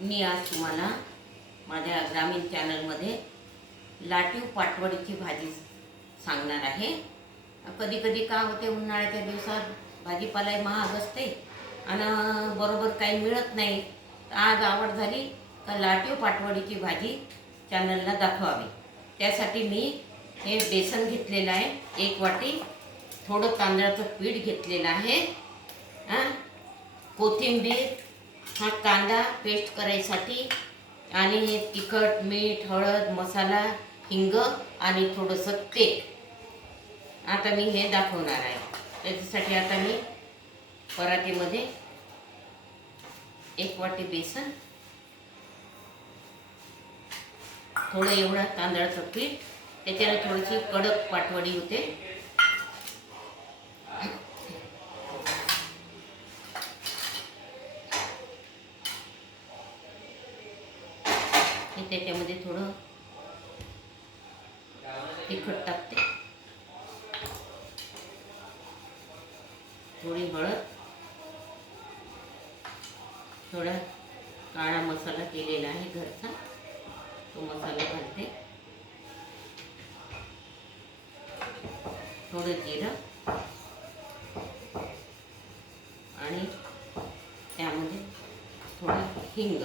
मी आज तुम्हाला माझ्या ग्रामीण चॅनलमध्ये लाटीव पाटवडीची भाजी सांगणार आहे. कधी कधी का होते उन्हाळ्याच्या दिवसात? भाजीपालाही महाग असते आणि बरोबर काही मिळत नाही. आज आवड झाली तर लाटीव पाटवडीची भाजी चॅनलला दाखवावी. त्यासाठी मी हे बेसन घेतलेलं आहे. एक वाटी थोडं तांदळाचं पीठ घेतलेलं आहे. हां? कोथिंबीर हा कांदा पेस्ट करायसाठी आणि तिखट मीठ हळद मसाला हिंग आणि थोडंसं तेल. आता मी हे दाखवणार आहे. त्याच्यासाठी आता मी पराठीमध्ये एक वाटी बेसन थोडं एवढं तांदळाचं पीठ त्याच्याने थोडीशी कडक पाटवडी होते. त्याच्यामध्ये थोडं तिखट टाकते. थोडी हळद. थोडा काळा मसाला केलेला आहे घरचा. तो मसाला घालते. थोडं जिरं. आणि त्यामध्ये थोडं हिंग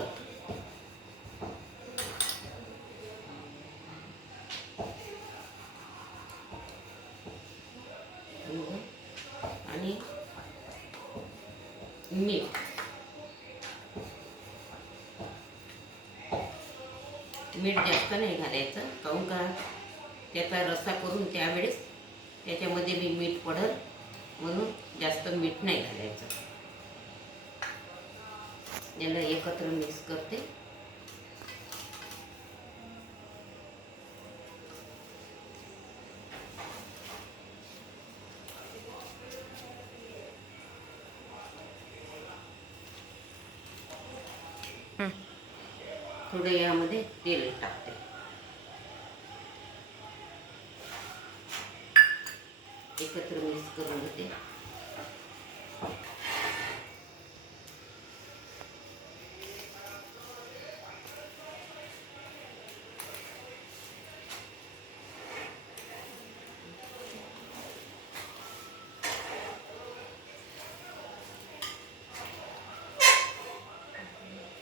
आणि मीठ मीठ जास्त नाही घालायचं. काहून का? त्याचा रस्सा करून त्यावेळेस त्याच्यामध्ये मी मीठ पडल. म्हणून जास्त मीठ नाही घालायचं. याला एकत्र मिक्स करते. थोडं यामध्ये तेल टाकते. एकत्र मिक्स करून घेते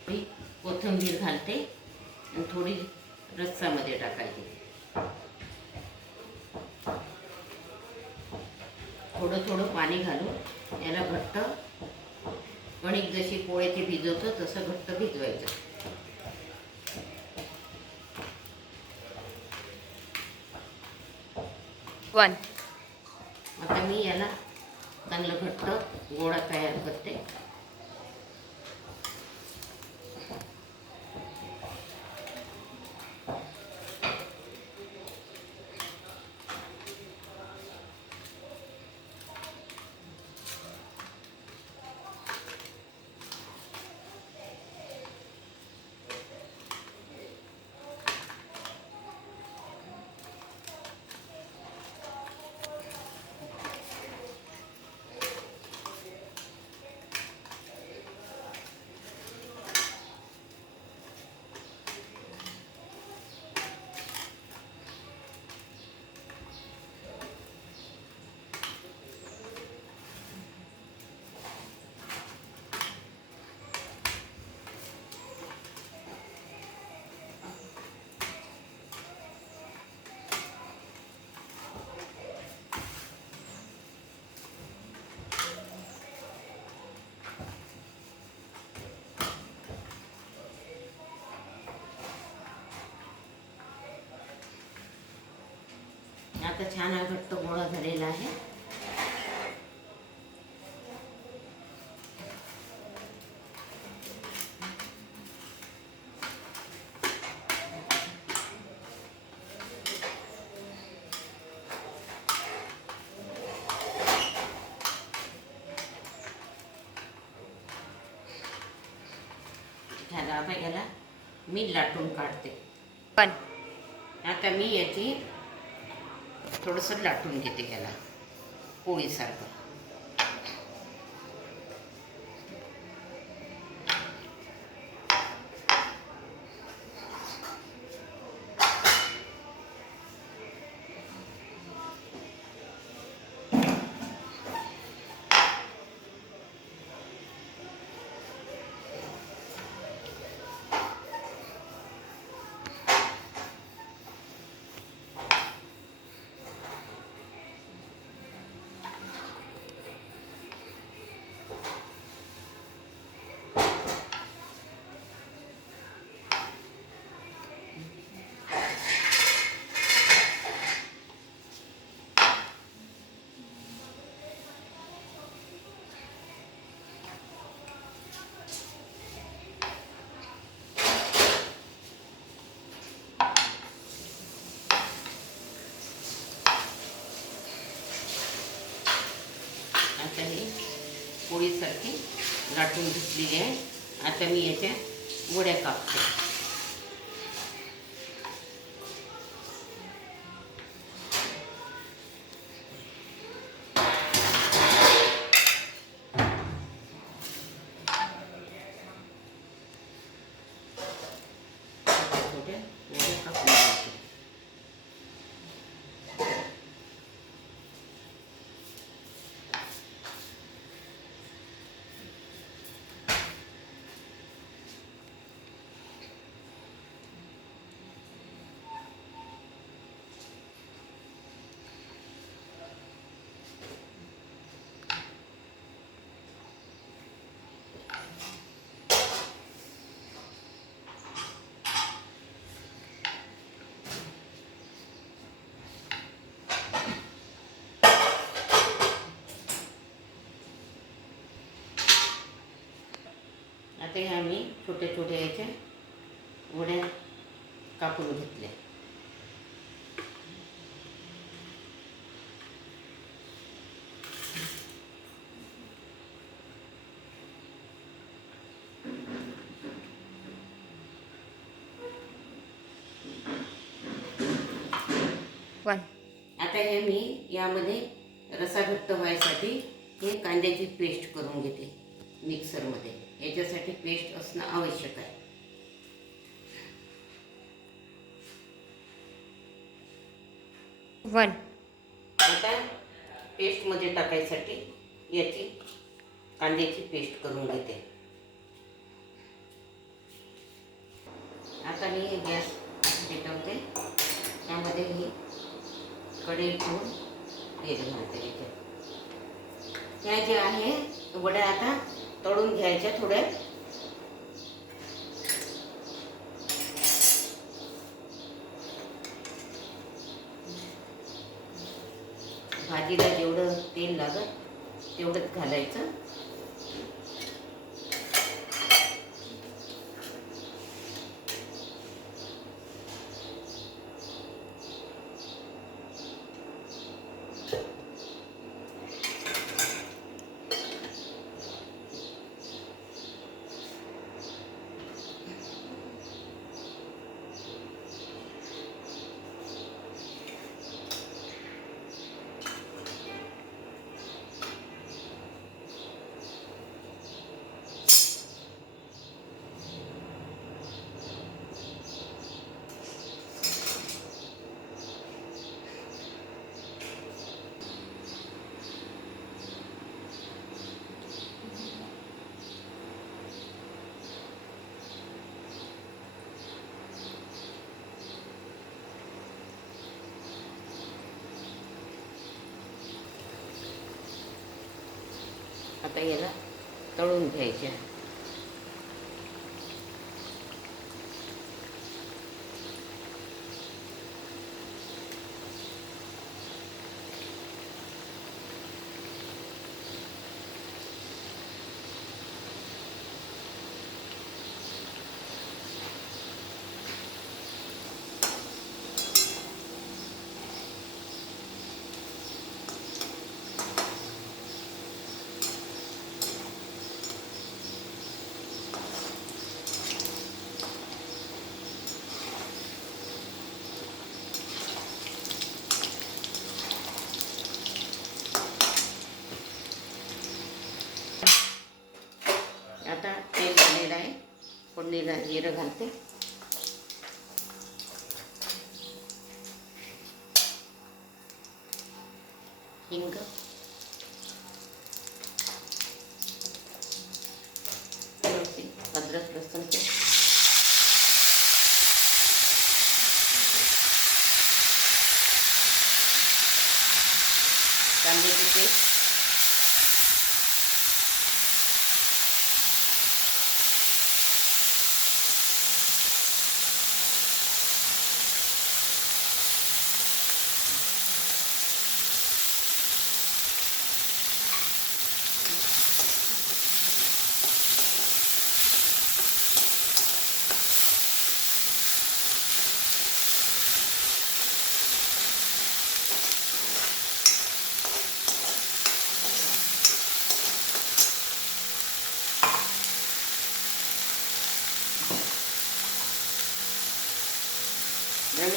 मी कोथिंबीर घालते आणि थोडी रस्सामध्ये टाकायची. थोडं थोडं पाणी घालून याला घट्ट कणिक जशी पोळ्याची भिजवतो तसं घट्ट भिजवायचं. वन. आता मी याला चांगलं घट्ट गोळा तयार करते. आता छान हा घट्ट गोळा झालेला आहे. झालं आता याला. मी लाटून काढते. वन आता मी याची थोडंसं लाटून घेते याला पोळीसारखं. पोळीसारखी लाटून घेतलेली आहे. आता मी याच्या वड्या कापते छोट्या वड्या कापून घ्यायच्या. आता ह्या मी छोट्या छोट्या याच्या वड्या कापून घेतल्या आता हे मी यामध्ये रसा घट्ट व्हायसाठी हे कांद्याची पेस्ट करून घेते मिक्सरमध्ये. याच्यासाठी पेस्ट असणं आवश्यक आहे वन आता पेस्टमध्ये टाकायसाठी याची कांद्याची पेस्ट करून घेते आता मी गॅस पेटवते त्यामध्ये ही कढई ठेवून तेल घालते ह्या ज्या आहे वड्या आता तळून घ्यायच्या थोड्या भाजीला जेवढं तेल लागत तेवढंच घालायचं. आता याला तळून घ्यायच्या interrogante.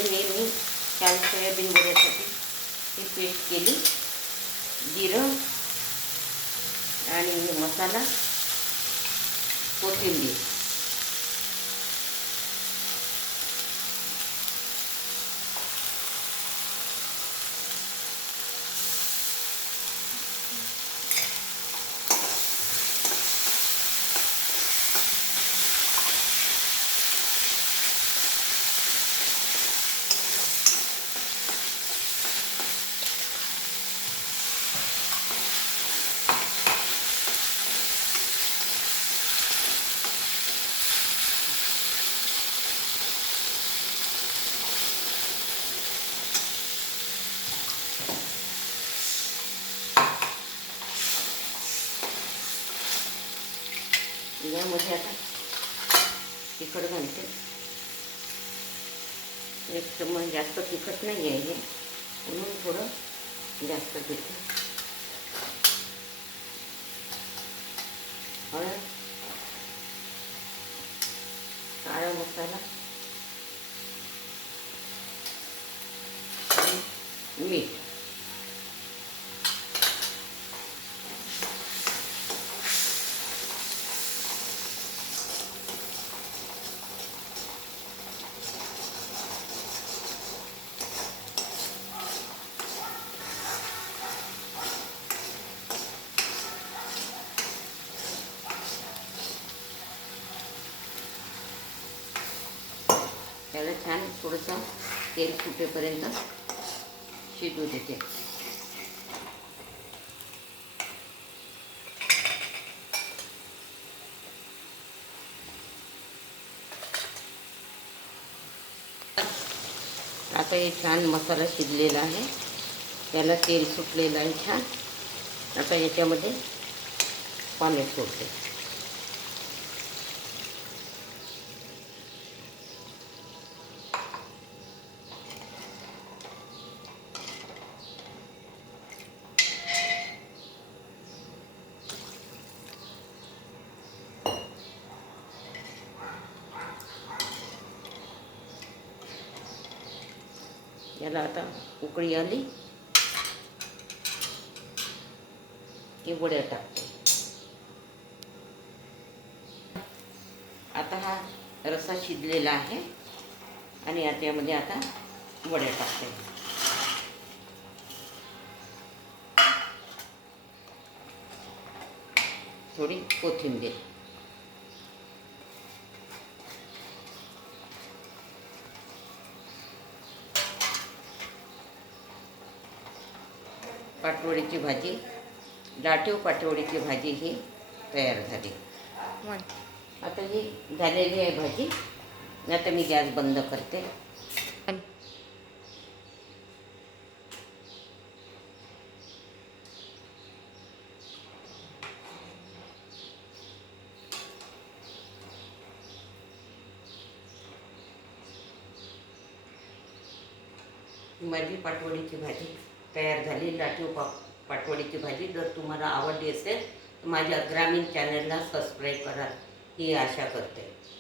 हे मी काल सोयाबीन वड्यासाठी ही पेस्ट केली. जिरं आणि मसाला कोथिंबीर. यामध्ये आता. तिखट घालते. एक चम्मच जास्त तिखट नाही आहे हे. म्हणून थोडं जास्त देते हळद काळा मसाला मीठ त्याला छान थोडंसं तेल फुटेपर्यंत शिजू देते. आता हे छान मसाला शिजलेला आहे. त्याला तेल सुटलेलं आहे छान. आता याच्यामध्ये पाणी सोडते. याला आता उकळी आली की वड्या टाकते. आता हा रसा शिजलेला आहे आणि आता आता वड्या टाकते. थोडी कोथिंबीर. पाटवडीची भाजी लाटीव पाटवडीची भाजी ही तयार झाली. आता ही झालेली आहे भाजी. आता मी गॅस बंद करते. माझी पाटवडीची भाजी. तयार झाली लाटीव पा पाटवडीची भाजी. जर तुम्हाला आवडली असेल तर माझ्या ग्रामीण चॅनलला सबस्क्राईब करा. ही आशा करते.